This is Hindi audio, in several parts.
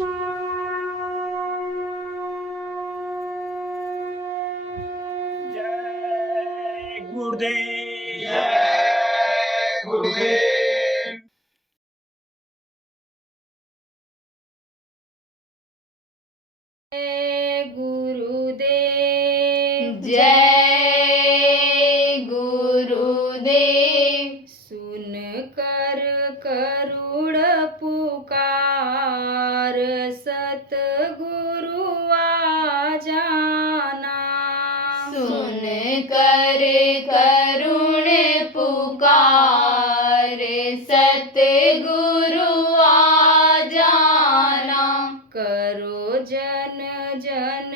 जय गुरुदेव। जय गुरुदेव। जय गुरुदेव। जय गुरुदेव। सुन कर करुण पुकार सतगुरु आ जाना। सुन कर करुण पुकार सतगुरु आ जाना। करो जन जन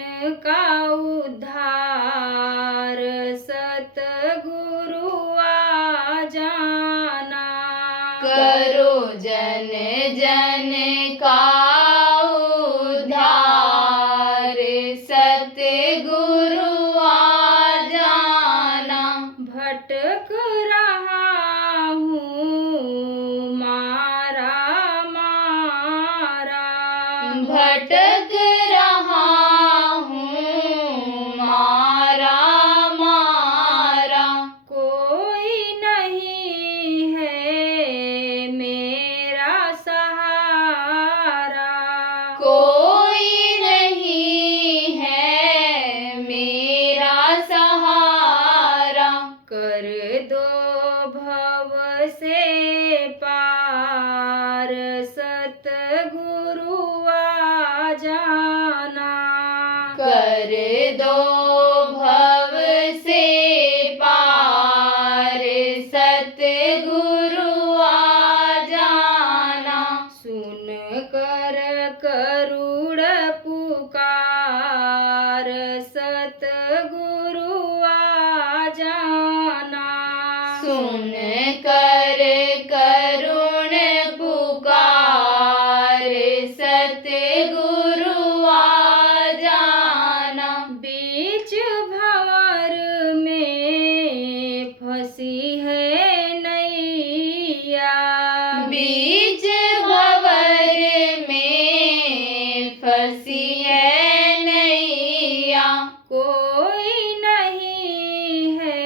का उद्धार सतगुरु आ जाना। करो जन जन का उद्धार सतगुरु आ जाना। भटक रहा हूँ मारा मारा। भटक रहा हूँ मारा मारा। कोई नहीं है मेरा सहारा। कोई नहीं है मेरा सहारा। कर दो भव से पार सतगुरु आ जाना। कर दो भव से पार सतगुरु आ जाना। सुन कर करुण पुकार सतगुरु आ जाना। सुन कर करुण पुकार सतगुरु आ जाना। बीच भंवर में फंसी है नैया। बीच भंवर में फंसी है नैया। कोई नहीं है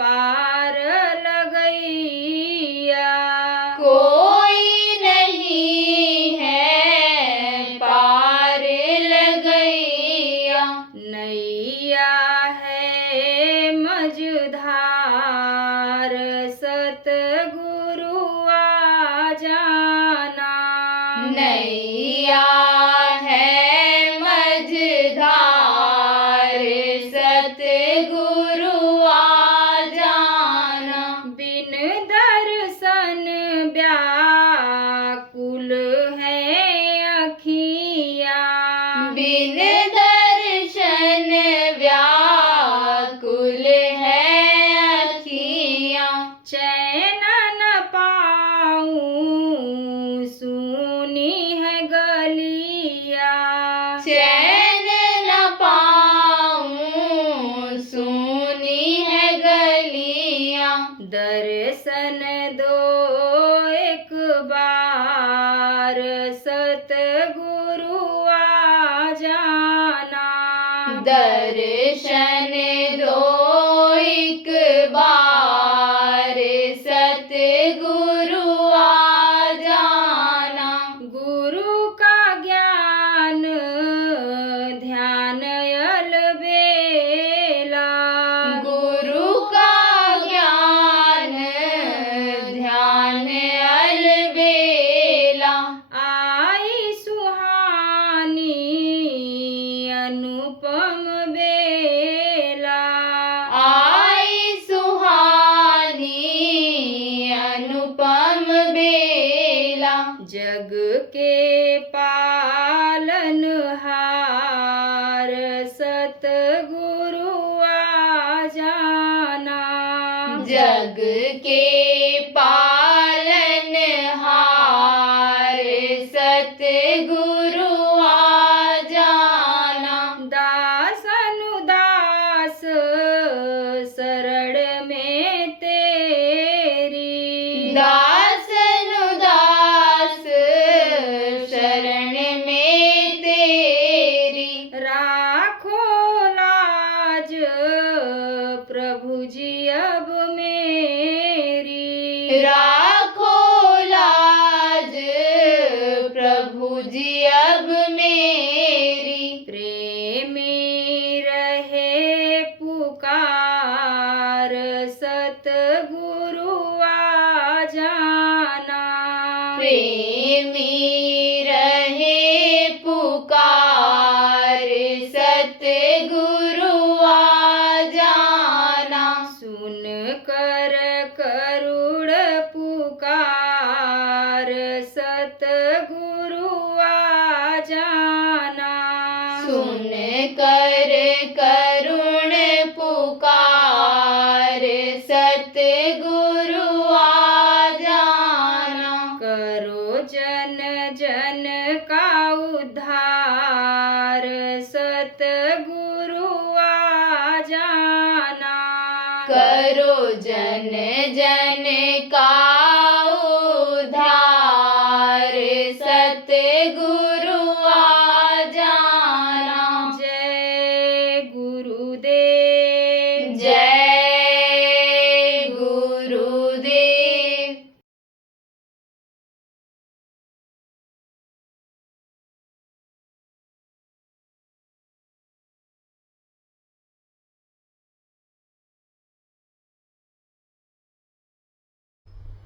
पार लगैया। कोई नहीं है पार लगैया। नैया है मझधार सतगुरु आ जाना। नैया है मझधार सतगुरु आ जाना। बिन दर्शन व्याकुल है अखियाँ। बिन दर्शन व्याकुल है अखियाँ। चैन न पाऊं सुनी है गलिया। चैन न पाऊं सुनी है गलियाँ। दर्शन दो एक बार सतगुरु आ जाना। दर्शन दो एक बार सतगुरु आ जाना। गुरु का ज्ञान ध्यान अलबेला। गुरु का ज्ञान ध्यान अलबेला। आई सुहानी अनुपम बेला। आई सुहानी अनुपम बेला। जग के पालनहार सतगुरु आ जाना। जग के पालनहार सतगुरु आ जाना। दास अनुदास शरण में तेरी। दास अनुदास शरण प्रभु जी अब मेरी। प्रेम में रहे पुकार सतगुरु आ जाना। प्रेमी रहे पुकार सतगुरु आ जाना। सुन कर करुण पुकार सतगुरु आ जाना। सुन कर करुण पुकार सतगुरु आ जाना। करो जन जन का उद्धार सतगुरु आ जाना। करो जन जन का उद्धार सतगुरु आ जाना। जय गुरुदेव। जय गुरुदेव।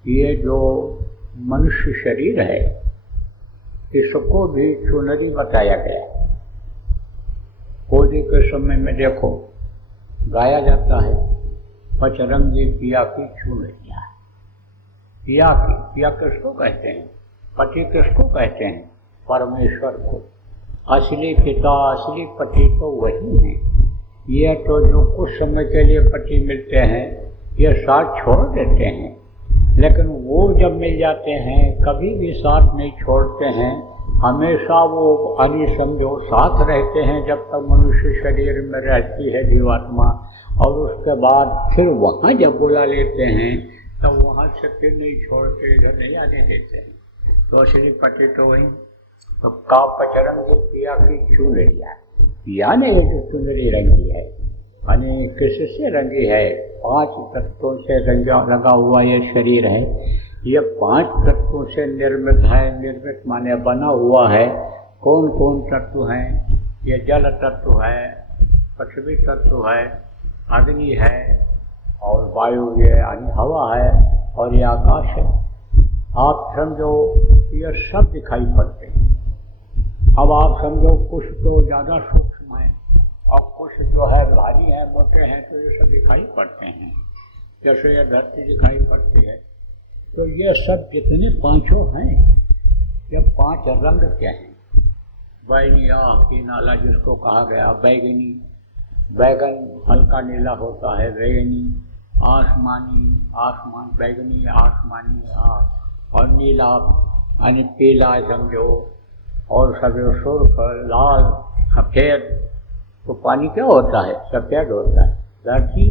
ये जो मनुष्य शरीर है इसको भी चुनरी बताया गया। होली के समय में देखो गाया जाता है पचरंगी पिया की चुनरिया। पिया की, पिया किसको कहते हैं? पति किसको कहते हैं? परमेश्वर को। असली पिता असली पति तो वही है। ये तो जो कुछ समय के लिए पति मिलते हैं ये साथ छोड़ देते हैं, लेकिन वो जब मिल जाते हैं कभी भी साथ नहीं छोड़ते हैं। हमेशा वो समझो साथ रहते हैं जब तक मनुष्य शरीर में रहती है जीवात्मा, और उसके बाद फिर वहाँ जब बुला लेते हैं तब वहाँ से फिर नहीं छोड़ते, इधर नहीं आने देते हैं। तो असली पति तो वही। तो का पचरंग पिया की चुनरिया, पिया ने ये जो चुनरी रंगी है यानी किससे रंगी है? 5 तत्वों से रंगा हुआ ये शरीर है। ये 5 तत्वों से निर्मित है। निर्मित माने बना हुआ है। कौन कौन तत्व हैं? ये जल तत्व है, पृथ्वी तत्व है, अग्नि है, और वायु ये यानी हवा है, और ये आकाश है। आप समझो ये सब दिखाई पड़ते हैं। अब आप समझो कुछ तो ज़्यादा सूक्ष्म है और कुछ जो है भारी है, मोटे हैं, तो ये सब दिखाई पड़ते हैं। जैसे ये धरती दिखाई पड़ती है, तो ये सब जितने पांचों हैं, ये 5 रंग क्या हैं? बैगनी आँख की नाला जिसको कहा गया, बैगनी, बैगन हल्का नीला होता है, बैगनी, आसमानी, आसमान, बैगनी आसमानी आँख, और नीला यानी पीला समझो, और सब सुर्ख, लाल, सफ़ेद। तो पानी क्या होता है? सफ़ेद होता है। धरती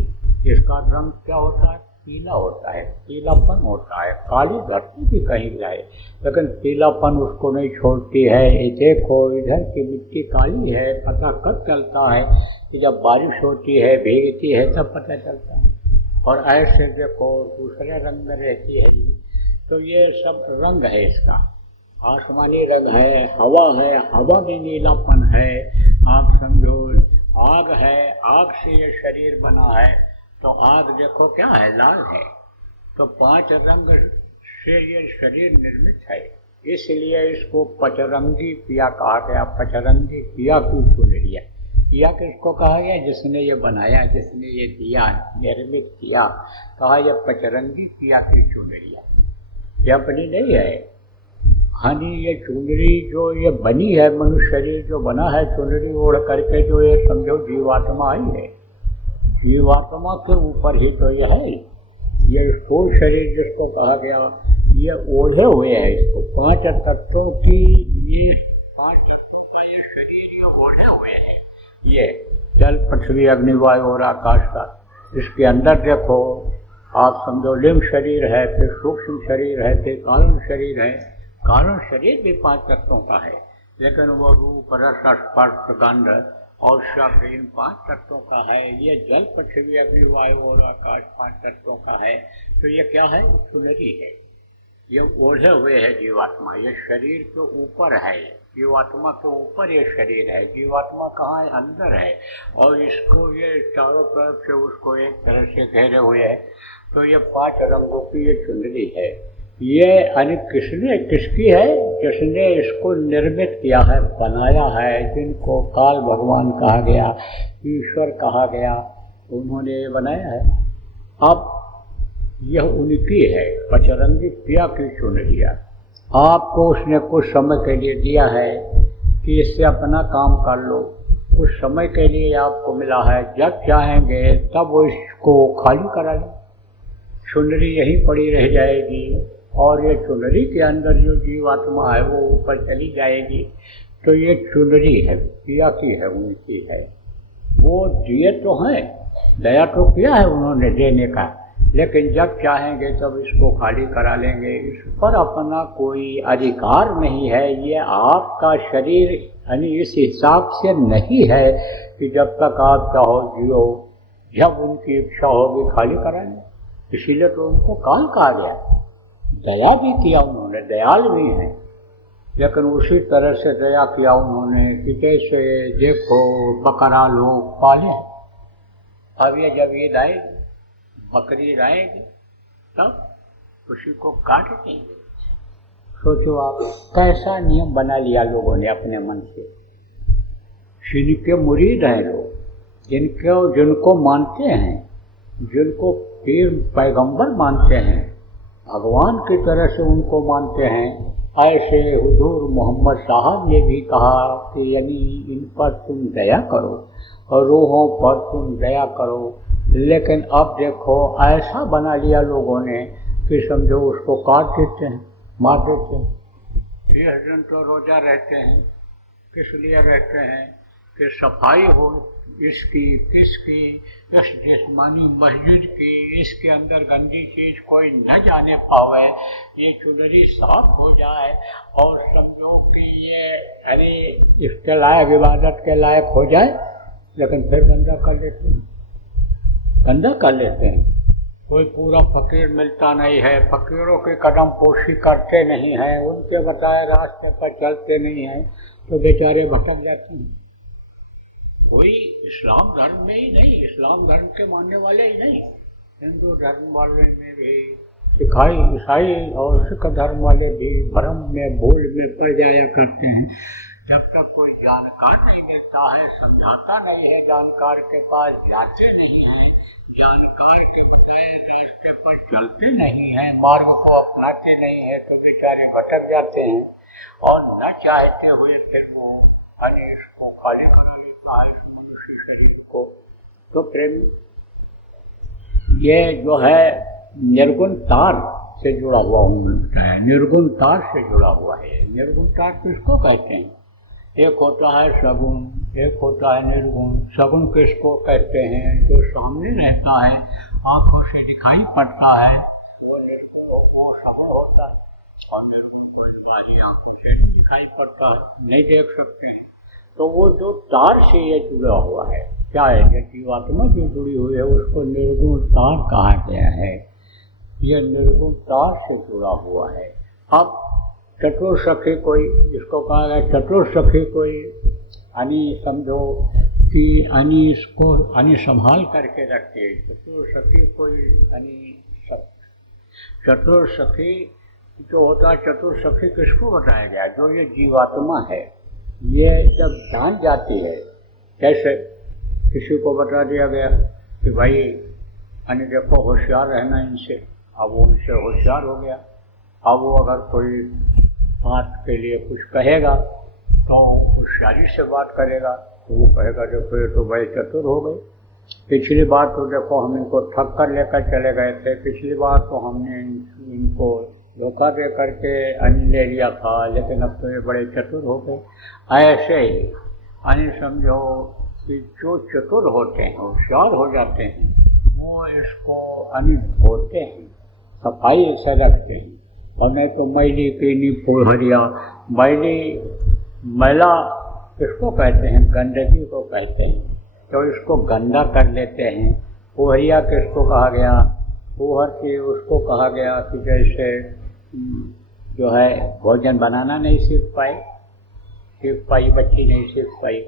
इसका रंग क्या होता है? पीला होता है, पीलापन होता है। काली धरती भी कहीं जाए लेकिन पीलापन उसको नहीं छोड़ती है। ये देखो इधर की मिट्टी काली है, पता कब चलता है कि जब बारिश होती है, भीगती है, तब पता चलता है। और ऐसे देखो दूसरे रंग में रहती है। तो ये सब रंग है इसका। आसमानी रंग है, हवा है, हवा में नीलापन है। आप समझो आग है, आग से ये शरीर बना है, तो आग देखो क्या है? लाल है। तो 5 रंग से ये शरीर निर्मित है। इसलिए इसको पचरंगी पिया कहा गया। पचरंगी पिया की चुनरिया। पिया किसको कहा गया? जिसने ये बनाया, जिसने ये दिया, निर्मित किया, कहा यह पचरंगी पिया की चुनरिया। ये अपनी नहीं है। हानि ये चुनरी जो ये बनी है, मनुष्य शरीर जो बना है चुनरी ओढ़ करके, जो ये समझो जीवात्मा आई है। जीवात्मा के ऊपर ही तो यह है। ये स्थूल शरीर जिसको कहा गया, ये ओढ़े हुए है इसको। 5 तत्वों की ये 5 तत्वों का ये शरीर ये ओढ़े हुए है। ये जल, पृथ्वी, अग्नि, वायु और आकाश का। इसके अंदर देखो आप समझो लिंग शरीर है, फिर सूक्ष्म शरीर है, फिर कारण शरीर है। कारण शरीर भी 5 तत्वों का है, लेकिन वो रूप, रस, स्पर्श, गंध और शब्द इन 5 तत्वों का है। ये जल, पृथ्वी, अग्नि, वायु और आकाश 5 तत्वों का है। तो ये क्या है? चुनरी है। ये ओढ़े हुए है जीवात्मा, ये शरीर के ऊपर है, जीवात्मा के ऊपर ये शरीर है, जीवात्मा कहाँ है? अंदर है, और इसको ये चारों तरफ से उसको एक तरह से घेरे हुए है। तो ये 5 रंगों की ये चुनरी है। ये किसकी है? जिसने इसको निर्मित किया है, बनाया है, जिनको काल भगवान कहा गया, ईश्वर कहा गया, उन्होंने ये बनाया है। अब यह उनकी है, पचरंगी पिया की चुनरिया। आपको उसने कुछ समय के लिए दिया है कि इससे अपना काम कर लो, कुछ समय के लिए आपको मिला है, जब चाहेंगे तब वो इसको खाली करा लें, चुनरी यहीं पड़ी रह जाएगी, और ये चुनरी के अंदर जो जीवात्मा है वो ऊपर चली जाएगी। तो ये चुनरी है, पिया की है, उनकी है। वो दिए तो हैं, दया तो किया है उन्होंने देने का, लेकिन जब चाहेंगे तब इसको खाली करा लेंगे। इस पर अपना कोई अधिकार नहीं है। ये आपका शरीर यानी इस हिसाब से नहीं है कि जब तक आप चाहो जियो, जब उनकी इच्छा होगी खाली कराएंगे। इसीलिए तो उनको काल कहा गया। दया भी किया उन्होंने, दयाल भी हैं, लेकिन उसी तरह से दया किया उन्होंने कि जैसे देखो बकरा लोग पाले, अब ये जब ईद आएगी, बकरी लाएंगे, तब उसी को काट देंगे। सोचो आप, कैसा नियम बना लिया लोगों ने अपने मन से। जिनके मुरीद हैं लोग, जिनको मानते हैं, जिनको पीर पैगंबर मानते हैं, भगवान की तरह से उनको मानते हैं, ऐसे हुजूर मोहम्मद साहब ने भी कहा कि यानी इन पर तुम दया करो और रूहों पर तुम दया करो। लेकिन अब देखो ऐसा बना लिया लोगों ने कि समझो उसको काट देते हैं, मार देते हैं। 30 दिन तो रोजा रहते हैं, किस लिए रहते हैं? कि सफाई हो इसकी, किसकी? इस जिस्मानी मस्जिद की, इसके अंदर गंदी चीज़ कोई न जाने पावे, ये चुनरी साफ हो जाए, और समझो कि ये अरे इसके लायक, इबादत के लायक हो जाए, लेकिन फिर गंदा कर लेते हैं, गंदा कर लेते हैं। कोई पूरा फकीर मिलता नहीं है, फकीरों की कदम पोशी करते नहीं हैं, उनके बताए रास्ते पर चलते नहीं हैं, तो बेचारे भटक जाते हैं। कोई इस्लाम धर्म में ही नहीं, इस्लाम धर्म के मानने वाले ही नहीं, हिंदू धर्म वाले में भी, सिखाई, ईसाई और सिख धर्म वाले भी भ्रम में, भूल में पड़ जाया करते हैं। जब तक कोई जानकार नहीं मिलता है, समझाता नहीं है, जानकार के पास जाते नहीं हैं, जानकार के बताए रास्ते पर चलते नहीं हैं, मार्ग को अपनाते नहीं है, तो बेचारे भटक जाते हैं, और न चाहते हुए फिर वो इसको खाली करा लेता है मनुष्य शरीर को। तो प्रेम ये जो है निर्गुण तार से जुड़ा हुआ है, निर्गुण तार से जुड़ा हुआ है। निर्गुण तार किसको कहते हैं? एक होता है सगुण, एक होता है निर्गुण। सगुण किसको कहते हैं? जो सामने रहता है, आंखों से दिखाई पड़ता है, वो निर्गुण, वो सगुण होता है। और निर्गुण दिखाई पड़ता है, नहीं देख सकते। तो वो जो तार से ये जुड़ा हुआ है, क्या है? ये जीवात्मा जो जुड़ी हुई है उसको निर्गुण तार कहा गया है। यह निर्गुण तार से जुड़ा हुआ है। अब चतुर्सखी कोई, जिसको कहा गया चतुर्सखी कोई, समझो कि इसको संभाल करके रखते। चतुर्सखी कोई चतुर्सखी जो होता है, चतुर्सखी किसको बताया गया? जो ये जीवात्मा है, ये जब जान जाती है, कैसे किसी को बता दिया गया कि भाई देखो होशियार रहना इनसे। अब वो उनसे होशियार हो गया। अब वो अगर कोई बात के लिए कुछ कहेगा तो होशियारी से बात करेगा, तो वो कहेगा देखो ये तो भाई चतुर हो गए। पिछली बार तो देखो हम इनको ठग कर लेकर चले गए थे, पिछली बार तो हमने इनको धोखा दे करके ले लिया था, लेकिन अब तो ये बड़े चतुर हो गए। ऐसे ही समझो कि जो चतुर होते हैं, होशियार हो जाते हैं, वो इसको धोते हैं, सफाई से रखते हैं। और नहीं तो मैली कीनी फुलहरिया, मैला किसको कहते हैं? गंदगी को कहते हैं। तो इसको गंदा कर लेते हैं। फुहरिया किसको कहा गया? फुहर की उसको कहा गया कि जैसे जो है भोजन बनाना नहीं सीख पाई बच्ची नहीं सीख पाई,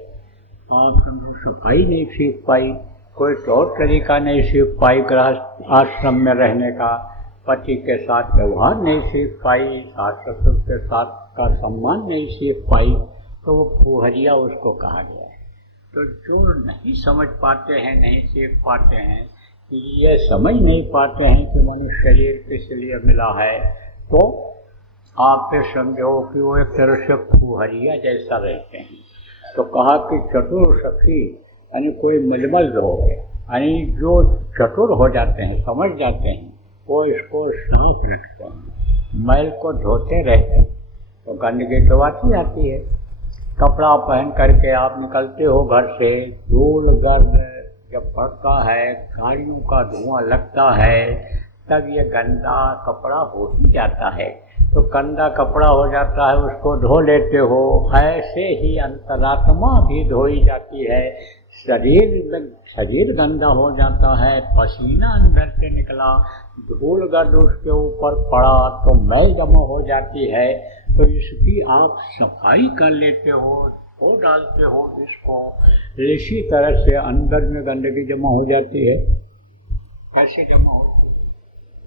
आप समझो सफाई नहीं सीख पाई, कोई तौर तरीका नहीं सीख पाई गृहस्थ आश्रम में रहने का, पति के साथ व्यवहार नहीं सीख पाई, सास ससुर के साथ का सम्मान नहीं सीख पाई, तो वो फुहरिया उसको कहा गया है। तो जो नहीं समझ पाते हैं, नहीं सीख पाते हैं, ये समझ नहीं पाते हैं कि मनुष्य शरीर किस लिए मिला है, तो आप पे समझो कि वो एक तरह से फुहरिया जैसा रहते हैं। तो कहा कि चतुर सखी यानी कोई मलमल हो गए, यानी जो चतुर हो जाते हैं, समझ जाते हैं, वो इसको साफ रखते हैं, मैल को धोते रहते हैं। तो गंदगी तो आती है। कपड़ा पहन करके आप निकलते हो घर से, धूल गर्द जब पड़ता है, गाड़ियों का धुआं लगता है, तब ये गंदा कपड़ा हो ही जाता है। तो गंदा कपड़ा हो जाता है, उसको धो लेते हो, ऐसे ही अंतरात्मा भी धोई जाती है। शरीर गंदा हो जाता है, पसीना अंदर से निकला, धूल गर्द उसके ऊपर पड़ा तो मैल जमा हो जाती है। तो इसकी आप सफाई कर लेते हो, धो डालते हो इसको। इसी तरह से अंदर में गंदगी जमा हो जाती है। कैसे जमा होती है?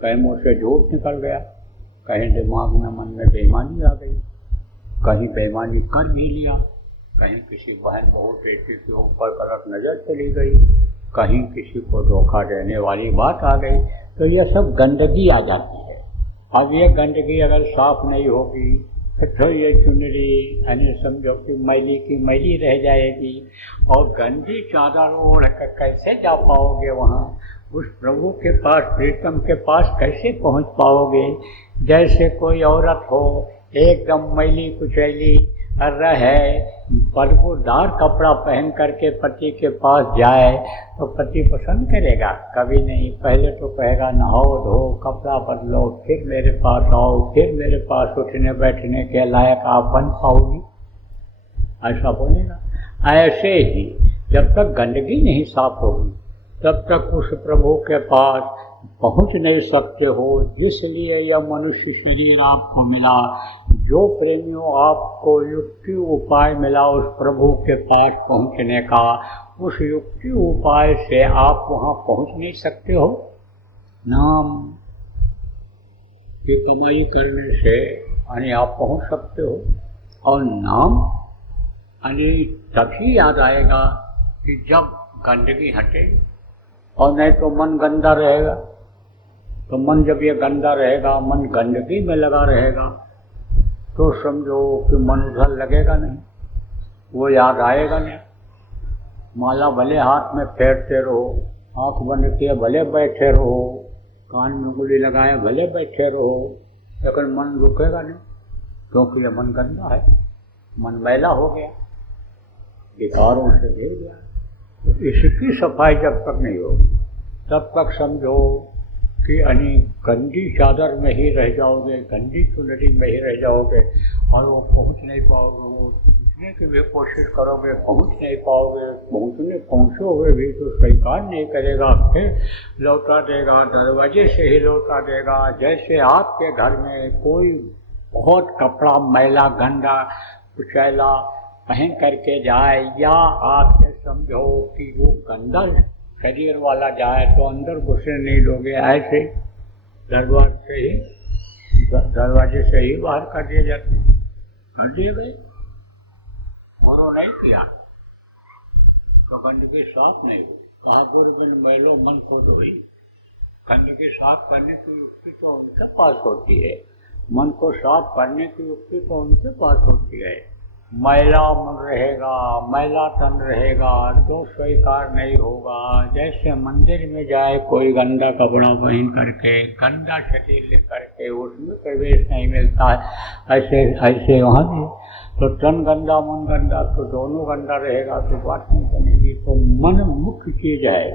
कहीं मुँह से झूठ निकल गया, कहीं दिमाग में मन में बेईमानी आ गई, कहीं बेईमानी कर भी लिया, कहीं किसी बहन बहू बेटी के ऊपर गलत नज़र चली गई, कहीं किसी को धोखा देने वाली बात आ गई, तो यह सब गंदगी आ जाती है। अब ये गंदगी अगर साफ नहीं होगी तो ये चुनरी यानी समझो कि मैली की मैली रह जाएगी, और गंदी चादर ओढ़ कर कैसे जा पाओगे वहाँ? उस प्रभु के पास, प्रीतम के पास कैसे पहुँच पाओगे? जैसे कोई औरत हो एकदम मैली कुचैली रहे, बदबूदार कपड़ा पहन करके पति के पास जाए तो पति पसंद करेगा? कभी नहीं। पहले तो कहेगा नहाओ धो कपड़ा बदलो, फिर मेरे पास आओ, फिर मेरे पास उठने बैठने के लायक आप बन पाओगी, ऐसा बोलेगा। ऐसे ही जब तक गंदगी नहीं साफ होगी तब तक उस प्रभु के पास पहुंच नहीं सकते हो। जिसलिए यह मनुष्य शरीर आपको मिला, जो प्रेमियों आपको युक्ति उपाय मिला उस प्रभु के पास पहुंचने का, उस युक्ति उपाय से आप वहां पहुंच नहीं सकते हो। नाम की कमाई करने से यानी आप पहुंच सकते हो, और नाम यानी तभी याद आएगा कि जब गंदगी हटेगी, और नहीं तो मन गंदा रहेगा। तो मन जब ये गंदा रहेगा, मन गंदगी में लगा रहेगा, तो समझो कि मन उधर लगेगा नहीं, वो याद आएगा नहीं। माला भले हाथ में फेरते रहो, आँख बंद किए भले बैठे रहो, कान में उंगली लगाए भले बैठे रहो, लेकिन मन रुकेगा नहीं, क्योंकि ये मन गंदा है, मन मैला हो गया, विकारों से घिर गया। तो इसकी सफाई जब तक नहीं होगी तब तक समझो कि यानी गंदी चादर में ही रह जाओगे, गंदी चुनरी में ही रह जाओगे, और वो पहुंच नहीं पाओगे। वो पहुँचने की भी कोशिश करोगे, पहुंच नहीं पाओगे। पहुँचोगे भी तो स्वीकार नहीं करेगा, फिर लौटा देगा, दरवाजे से ही लौटा देगा। जैसे आपके घर में कोई बहुत कपड़ा मैला गंदा कुचैला पहन करके जाए, या आप समझो कि वो गंदा शरीर वाला जाए तो अंदर घुसने नहीं दोगे, ऐसे दरवाजे से ही बाहर कर दिए जाते, कर दिए गए, और वो नहीं किया तो गंदगी साफ नहीं हुई। कहा गुरु बिन मैलो मन को धोई। गंदगी साफ करने की युक्ति तो उनके पास होती है, मन को साफ करने की युक्ति तो उनके पास होती है। मैला मन रहेगा, मैला तन रहेगा तो स्वीकार नहीं होगा। जैसे मंदिर में जाए कोई गंदा कपड़ा पहन करके, गंदा शरीर ले करके, उसमें प्रवेश नहीं मिलता है, ऐसे वहाँ भी तो तन गंदा मन गंदा, तो दोनों गंदा रहेगा तो बात नहीं बनेगी। तो मन मुख्य चीज़ है,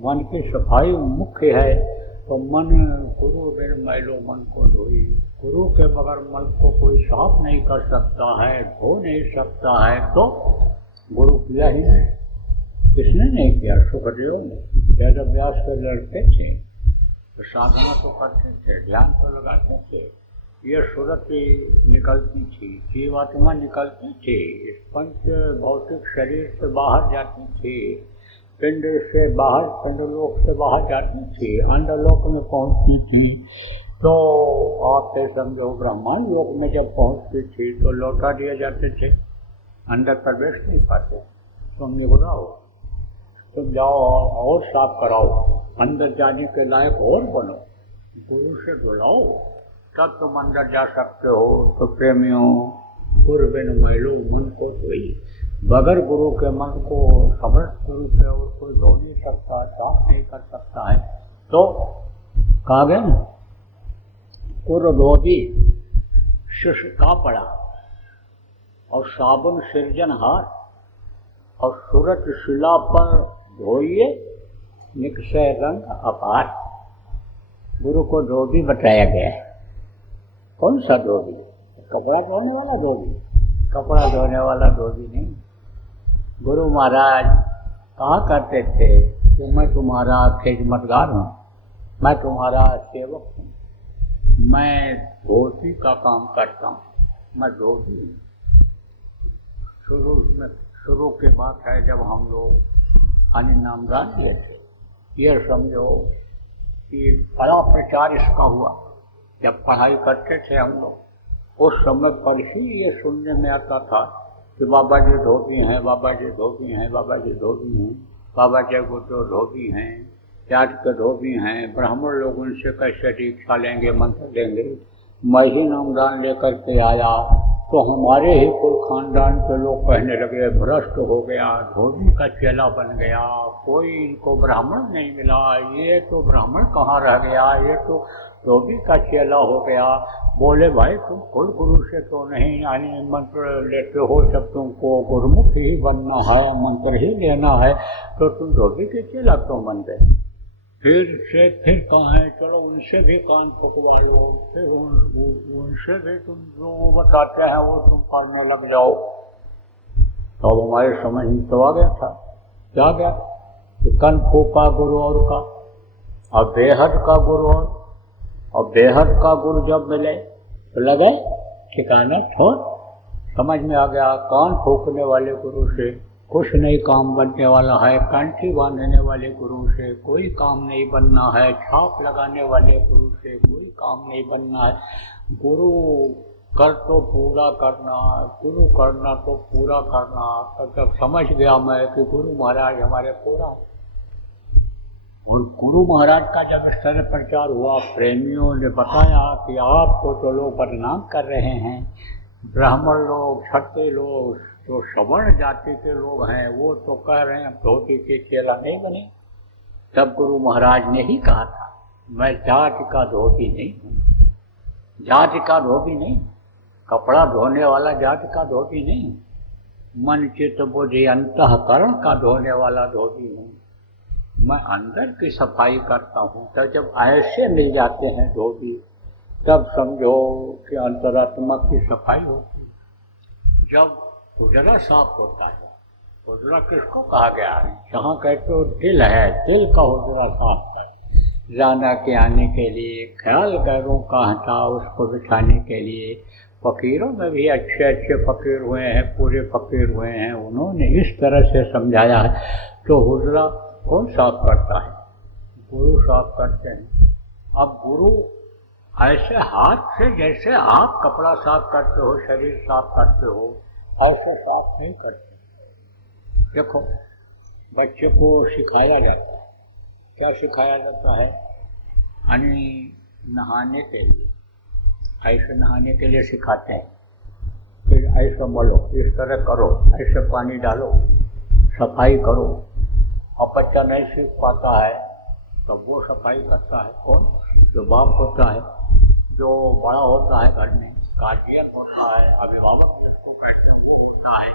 मन की सफाई मुख्य है। तो मन गुरु बिन मैलो मन को धोई। गुरु के बगैर मन को कोई साफ नहीं कर सकता है, धो नहीं सकता है। तो गुरु किया ही नहीं, किसने नहीं किया? सुखदेव ने। वेद व्यास के लड़के थे तो साधना तो करते थे, ध्यान तो लगाते थे, ये सूरत निकलती थी, जीवात्मा निकलती थी, इस पंच भौतिक शरीर से बाहर जाती थी, पिंड से बाहर, पिंडलोक से बाहर जाती थी, अंडलोक में पहुंचती थी। तो आपके समझो ब्रह्मांड लोक में जब पहुंचती थी तो लौटा दिए जाते थे, अंदर प्रवेश नहीं पाते। तुम निगुराओ, तुम जाओ और साफ कराओ, अंदर जाने के लायक और बनो, गुरु से बुलाओ, तब तुम अंदर जा सकते हो। तो प्रेमियों, गुरु बिन मैलो मन को धोई, बगैर गुरु के मन को समर्थ गुरु से और कोई धो नहीं सकता, साफ नहीं कर सकता है। तो कहा गया ना, कुर धोबी शिष्य का पड़ा और साबुन सृजनहार और सूरत शिला पर धोइए निकसे रंग अपार। गुरु को धोबी बताया गया है। कौन सा धोबी? कपड़ा धोने वाला धोबी? कपड़ा धोने वाला धोबी नहीं। गुरु महाराज कहा करते थे कि मैं तुम्हारा खिदमतगार हूँ, मैं तुम्हारा सेवक हूँ, मैं धोती का काम करता हूँ, मैं धोबी हूँ। शुरू की बात है जब हम लोग अन्य नामदान लिए थे। ये समझो कि बड़ा प्रचार इसका हुआ। जब पढ़ाई करते थे हम लोग, उस समय पर ही ये सुनने में आता था कि बाबा जी धोबी हैं, बाबा जी धोबी हैं, बाबा जी धोबी हैं, बाबा जी गुरु धोबी हैं, जाट के धोबी हैं, ब्राह्मण लोग उनसे कैसे दीक्षा लेंगे, मंत्र देंगे। मैं ही नामदान लेकर के आया तो हमारे ही कुल खानदान के लोग कहने लगे भ्रष्ट हो गया, धोबी का चेला बन गया, कोई इनको ब्राह्मण नहीं मिला, ये तो ब्राह्मण कहाँ रह गया, ये तो धोबी का चेला हो गया। बोले भाई तुम कुल गुरु से तो नहीं यानी मंत्र लेते हो, जब तुमको गुरुमुख ही बनना है, मंत्र ही लेना है, तो तुम धोबी के चेला क्यों बन गए? फिर कहें चलो उनसे भी कान पकवा लो, फिर उनसे भी तुम जो वो बताते हैं वो तुम करने लग जाओ। तो अब हमारे समझ में तो आ गया था, क्या गया कि कन फूका गुरु और का और बेहद का गुरु और बेहद का गुरु जब मिले तो लगे ठिकाना ठोर। समझ में आ गया कान फूकने वाले गुरु से कुछ नहीं काम बनने वाला है, कंठी बांधने वाले गुरु से कोई काम नहीं बनना है, छाप लगाने वाले गुरु से कोई काम नहीं बनना है। गुरु कर तो पूरा करना, गुरु करना तो पूरा करना। तो जब समझ गया मैं कि गुरु महाराज हमारे पूरा, और गुरु महाराज का जब इस तरह प्रचार हुआ, प्रेमियों ने बताया कि आपको तो लोग बदनाम कर रहे हैं, ब्राह्मण लोग, क्षत्रिय लोग, जो सवर्ण जाति के लोग हैं वो तो कह रहे हैं धोती के चेला नहीं बने। तब गुरु महाराज ने ही कहा था मैं जाति का धोबी नहीं हूँ, जाति का धोबी नहीं, कपड़ा धोने वाला जाति का धोबी नहीं, मन चित्त बुद्धि अंतःकरण का धोने वाला धोबी हूँ। मैं अंदर की सफाई करता हूँ। तो जब ऐसे मिल जाते हैं धोबी, तब समझो कि अंतरात्मा की सफाई होती है। जब हुजरा साफ होता है, हुजरा किसको कहा गया है? जहाँ कहते हो दिल है, दिल का हुजरा साफ कर, जाना के आने के लिए, ख्याल गैरों का हटा उसको बिछाने के लिए। फकीरों में भी अच्छे अच्छे फकीर हुए हैं, पूरे फकीर हुए हैं, उन्होंने इस तरह से समझाया है। तो हुजरा कौन साफ करता है? गुरु साफ करते हैं। अब गुरु ऐसे हाथ से जैसे आप कपड़ा साफ करते हो, शरीर साफ करते हो, ऐसे साफ नहीं करते। देखो बच्चे को सिखाया जाता है, क्या सिखाया जाता है? यानी नहाने के लिए, ऐसे नहाने के लिए सिखाते हैं, फिर ऐसे मलो, इस तरह करो, ऐसे पानी डालो, सफाई करो। अब बच्चा नहीं सीख पाता है तो वो सफाई करता है कौन? जो बाप होता है, जो बड़ा होता है घर में, गार्जियन होता है, अभिभावक जिसको कहते हैं वो होता है,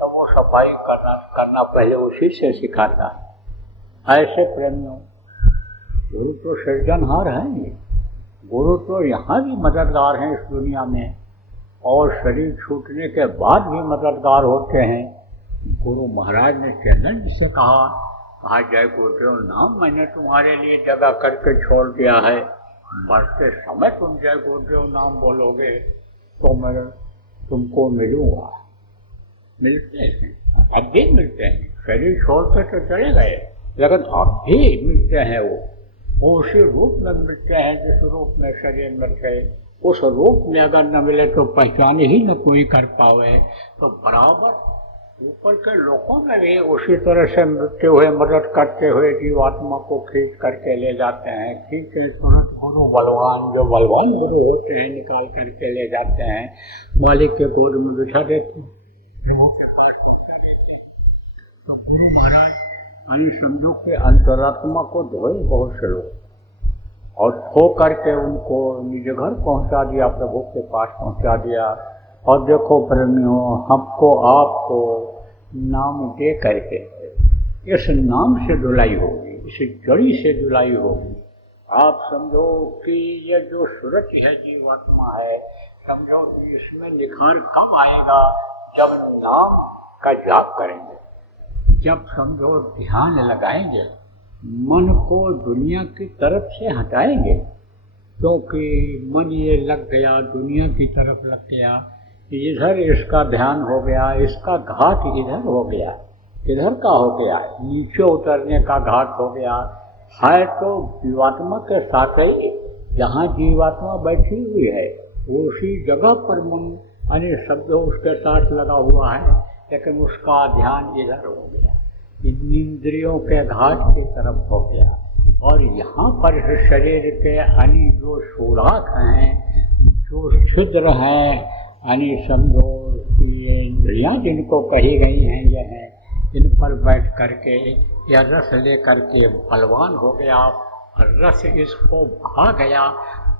तो वो सफाई करना पहले उसी से सिखाता है। ऐसे प्रेमियों, गुरु तो सृजनहार हैं, गुरु तो यहाँ भी मददगार हैं इस दुनिया में, और शरीर छूटने के बाद भी मददगार होते हैं। गुरु महाराज ने चैलेंज से कहा जय गुरुदेव नाम मैंने तुम्हारे लिए जगह करके छोड़ दिया है, मरते समय तुम जय गुरुदेव नाम बोलोगे तो मैं तुमको मिलूंगा। मिलते हैं, अब भी मिलते हैं, शरीर छोड़कर तो चले गए, लेकिन अब भी मिलते हैं। वो उसी रूप में मिलते हैं जिस रूप में शरीर में थे। उस रूप में अगर न मिले तो पहचान ही न कोई कर पावे। तो बराबर ऊपर के लोगों में भी उसी तरह से मिलते हुए मदद करते हुए जीवात्मा को खींच करके ले जाते हैं। खींचे तुरंत गुरु बलवान, जो बलवान गुरु होते हैं, निकाल करके ले जाते हैं, मालिक के गोद में बिठा देते हैं, के पास पहुंचा देते हैं। तो गुरु महाराज यानी समझो कि अंतरात्मा को धोए बहुत से लोग, और धो करके उनको निज घर पहुंचा दिया, प्रभु के पास पहुंचा दिया। और देखो प्रेमियों, हमको आपको नाम दे करके इस नाम से धुलाई होगी, इस जड़ी से धुलाई होगी। आप समझो कि ये जो सूरत है, जीवात्मा है, समझो इसमें निखार कब आएगा? जब नाम का जाप करेंगे, जब समझो ध्यान लगाएंगे, मन को दुनिया की तरफ से हटाएंगे। क्योंकि मन ये लग गया, दुनिया की तरफ लग गया, इधर इसका ध्यान हो गया, इसका घाट इधर हो गया, इधर का हो गया, नीचे उतरने का घाट हो गया है। तो जीवात्मा के साथ ही जहाँ जीवात्मा बैठी हुई है उसी जगह पर मन अन्य शब्द उसके साथ लगा हुआ है, लेकिन उसका ध्यान इधर हो गया, इंद्रियों के घाट की तरफ हो गया। और यहाँ पर शरीर के अन्य जो सुराख हैं, जो छिद्र हैं, यानी समझो कि ये इंद्रियाँ जिनको कही गई हैं, ये हैं, इन पर बैठ करके यह रस ले करके बलवान हो गया। रस इसको भा गया,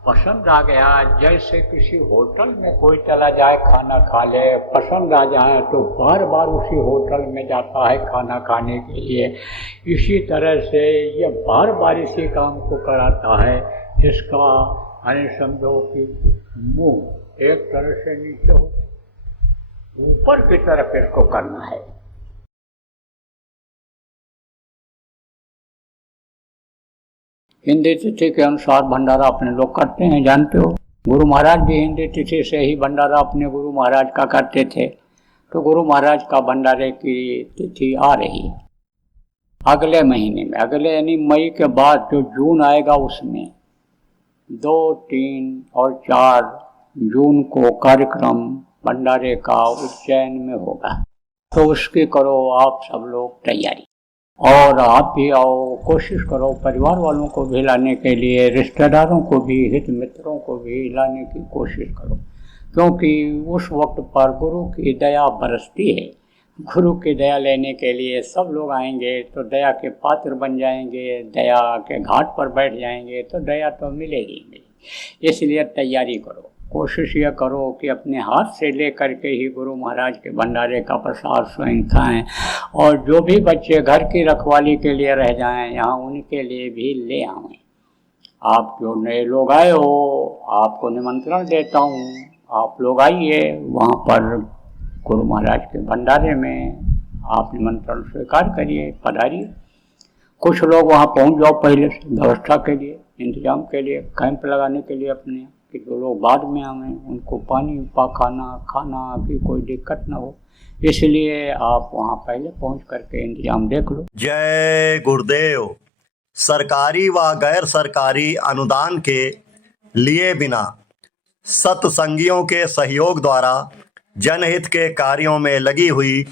पसंद आ गया। जैसे किसी होटल में कोई चला जाए, खाना खा ले, पसंद आ जाए तो बार बार उसी होटल में जाता है खाना खाने के लिए। इसी तरह से ये बार बार इसी काम को कराता है। इसका यानी समझो कि मुँह एक तरह से नीचे हो, ऊपर की तरफ इसको करना है। हिंदी तिथि के अनुसार भंडारा अपने लोग करते हैं, जानते हो। गुरु महाराज भी हिंदी तिथि से ही भंडारा अपने गुरु महाराज का करते थे। तो गुरु महाराज का भंडारे की तिथि आ रही है अगले महीने में, अगले यानी मई के बाद जो जून आएगा, उसमें 2, 3 और 4 जून को कार्यक्रम भंडारे का उज्जैन में होगा। तो उसकी करो आप सब लोग तैयारी, और आप भी आओ, कोशिश करो परिवार वालों को भी लाने के लिए, रिश्तेदारों को भी, हित मित्रों को भी लाने की कोशिश करो। क्योंकि उस वक्त पर गुरु की दया बरसती है। गुरु की दया लेने के लिए सब लोग आएंगे तो दया के पात्र बन जाएंगे, दया के घाट पर बैठ जाएंगे, तो दया तो मिलेगी नहीं। इसलिए तैयारी करो, कोशिश यह करो कि अपने हाथ से ले करके ही गुरु महाराज के भंडारे का प्रसाद स्वयं खाएं। और जो भी बच्चे घर की रखवाली के लिए रह जाएं, यहाँ उनके लिए भी ले आवें। आप जो नए लोग आए हो, आपको निमंत्रण देता हूँ, आप लोग आइए वहाँ पर गुरु महाराज के भंडारे में, आप निमंत्रण स्वीकार करिए, पधारिए। कुछ लोग वहाँ पहुँच जाओ पहले से, व्यवस्था के लिए, इंतजाम के लिए, कैंप लगाने के लिए अपने, कि जो लोग बाद में आवें उनको पानी पाखाना खाना की कोई दिक्कत ना हो। इसलिए आप वहाँ पहले पहुँच करके इंतजाम देख लो। जय गुरुदेव। सरकारी व गैर सरकारी अनुदान के लिए बिना सत्संगियों के सहयोग द्वारा जनहित के कार्यों में लगी हुई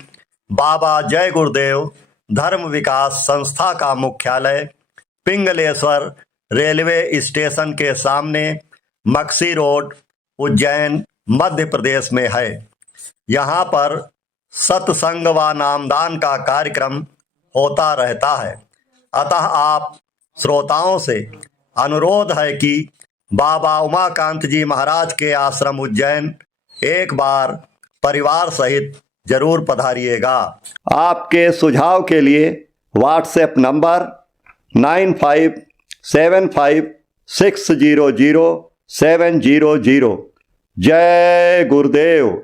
बाबा जय गुरुदेव धर्म विकास संस्था का मुख्यालय पिंगलेश्वर रेलवे स्टेशन के सामने मक्सी रोड, उज्जैन, मध्य प्रदेश में है। यहाँ पर सत्संग व नामदान का कार्यक्रम होता रहता है। अतः आप श्रोताओं से अनुरोध है कि बाबा उमाकांत जी महाराज के आश्रम उज्जैन एक बार परिवार सहित जरूर पधारिएगा। आपके सुझाव के लिए व्हाट्सएप नंबर 9575600700। जय गुरुदेव।